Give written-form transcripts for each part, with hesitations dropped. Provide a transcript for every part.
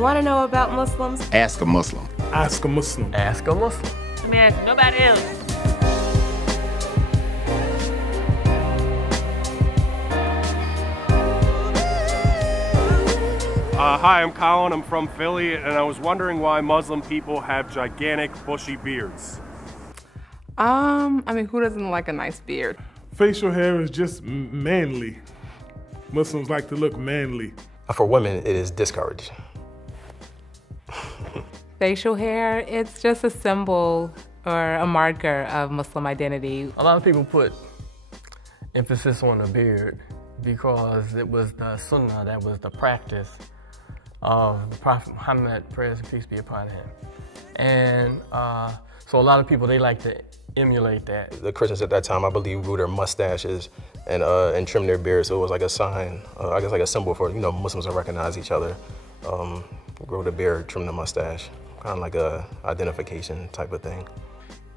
want to know about Muslims? Ask a Muslim. Ask a Muslim. Ask a Muslim. Let me ask nobody else. Hi, I'm Colin. I'm from Philly, and I was wondering why Muslim people have gigantic, bushy beards. I mean, who doesn't like a nice beard? Facial hair is just manly. Muslims like to look manly. For women, it is discouraged. Facial hair, it's just a symbol or a marker of Muslim identity. A lot of people put emphasis on the beard because it was the sunnah, that was the practice of the Prophet Muhammad, praise and peace be upon him. And so a lot of people, they like to emulate that. The Christians at that time, I believe, grew their mustaches and trimmed their beards, so it was like a sign, I guess like a symbol for, you know, Muslims to recognize each other. Grow the beard, trim the mustache, kind of like a identification type of thing.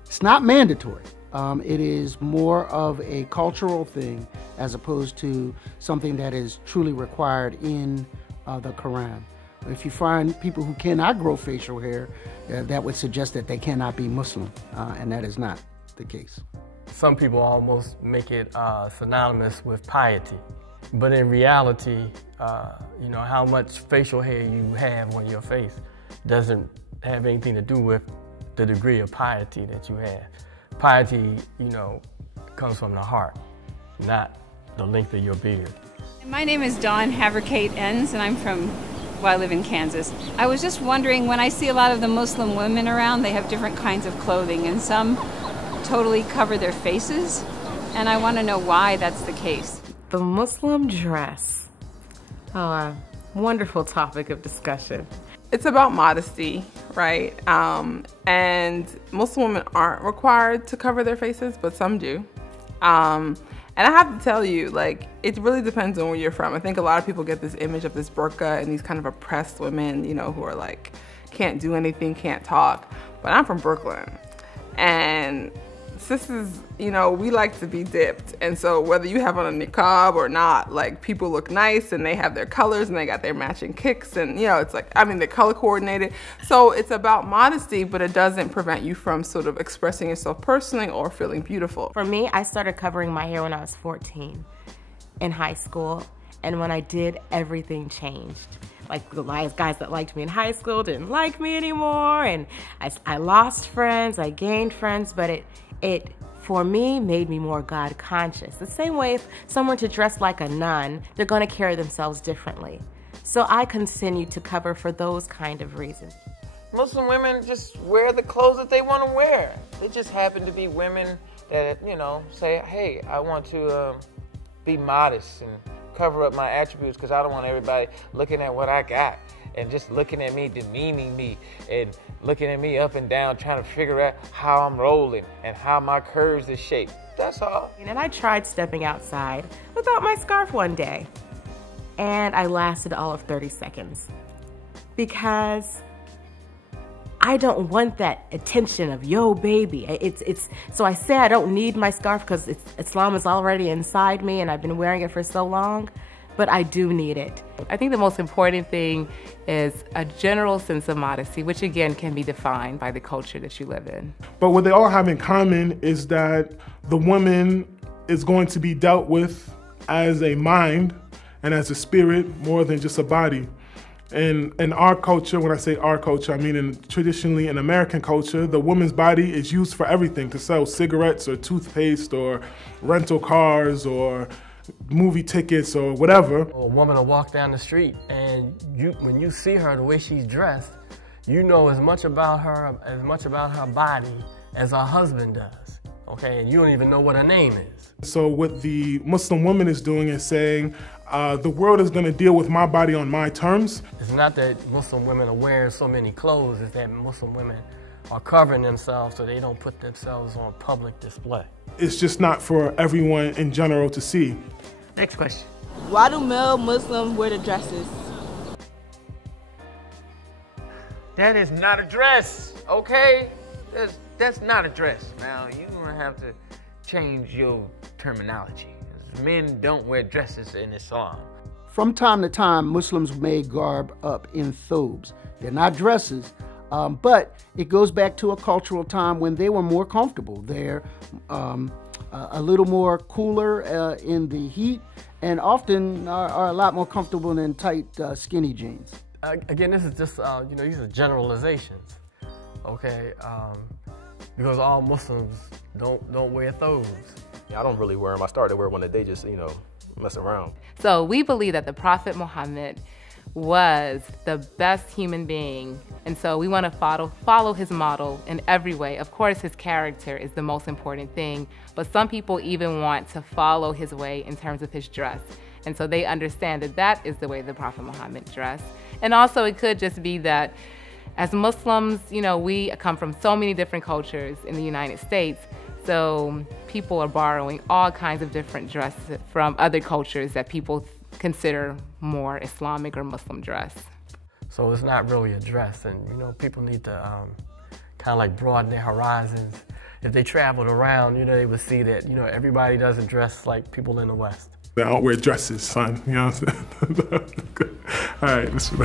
It's not mandatory. It is more of a cultural thing as opposed to something that is truly required in the Quran. If you find people who cannot grow facial hair, that would suggest that they cannot be Muslim, and that is not the case. Some people almost make it synonymous with piety, but in reality, you know, how much facial hair you have on your face doesn't have anything to do with the degree of piety that you have. Piety, you know, comes from the heart, not the length of your beard. My name is Dawn Haverkate-Enns, and I'm from, well, I live in Kansas. I was just wondering, when I see a lot of the Muslim women around, they have different kinds of clothing, and some totally cover their faces, and I want to know why that's the case. The Muslim dress. Oh, a wonderful topic of discussion. It's about modesty, right? And Muslim women aren't required to cover their faces, but some do. And I have to tell you, like, it really depends on where you're from. I think a lot of people get this image of this burqa and these kind of oppressed women, you know, who are like, can't do anything, can't talk. But I'm from Brooklyn. And sisters, you know, we like to be dipped. And so whether you have on a niqab or not, like, people look nice and they have their colors and they got their matching kicks and, you know, it's like, I mean, they're color coordinated. So it's about modesty, but it doesn't prevent you from sort of expressing yourself personally or feeling beautiful. For me, I started covering my hair when I was 14 in high school. And when I did, everything changed. Like, the guys that liked me in high school didn't like me anymore. And I lost friends, I gained friends, but it for me, made me more God conscious. The same way if someone to dress like a nun, they're going to carry themselves differently. So I continue to cover for those kind of reasons. Muslim women just wear the clothes that they want to wear. They just happen to be women that, you know, say, hey, I want to be modest and cover up my attributes because I don't want everybody looking at what I got and just looking at me, demeaning me, and looking at me up and down, trying to figure out how I'm rolling and how my curves is shaped. That's all. And I tried stepping outside without my scarf one day, and I lasted all of 30 seconds because I don't want that attention of, yo, baby. So I say I don't need my scarf because Islam is already inside me and I've been wearing it for so long, but I do need it. I think the most important thing is a general sense of modesty, which again can be defined by the culture that you live in. But what they all have in common is that the woman is going to be dealt with as a mind and as a spirit more than just a body. And in our culture, when I say our culture, I mean traditionally in American culture, the woman's body is used for everything, to sell cigarettes or toothpaste or rental cars or movie tickets or whatever. A woman will walk down the street and when you see her, the way she's dressed, you know as much about her body as her husband does, okay? And you don't even know what her name is. So what the Muslim woman is doing is saying, the world is going to deal with my body on my terms. It's not that Muslim women are wearing so many clothes, it's that Muslim women are covering themselves so they don't put themselves on public display. It's just not for everyone in general to see. Next question. Why do male Muslims wear the dresses? That is not a dress, okay? That's not a dress. Now, you're going to have to change your terminology. Men don't wear dresses in Islam. from time to time, Muslims may garb up in thobes. They're not dresses, but it goes back to a cultural time when they were more comfortable. They're a little more cooler in the heat, and often are a lot more comfortable than tight, skinny jeans. Again, this is just, these are generalizations, okay? Because all Muslims don't wear thobes. Yeah, I don't really wear them. I started to wear one that they just, mess around. So we believe that the Prophet Muhammad was the best human being, and so we want to follow his model in every way. Of course, his character is the most important thing, but some people even want to follow his way in terms of his dress. And so they understand that that is the way the Prophet Muhammad dressed. And also it could just be that as Muslims, we come from so many different cultures in the United States, so people are borrowing all kinds of different dresses from other cultures that people consider more Islamic or Muslim dress. So it's not really a dress, and people need to kind of like broaden their horizons. If they traveled around, they would see that everybody doesn't dress like people in the West. I don't wear dresses, son. You know what I'm saying? All right, listen.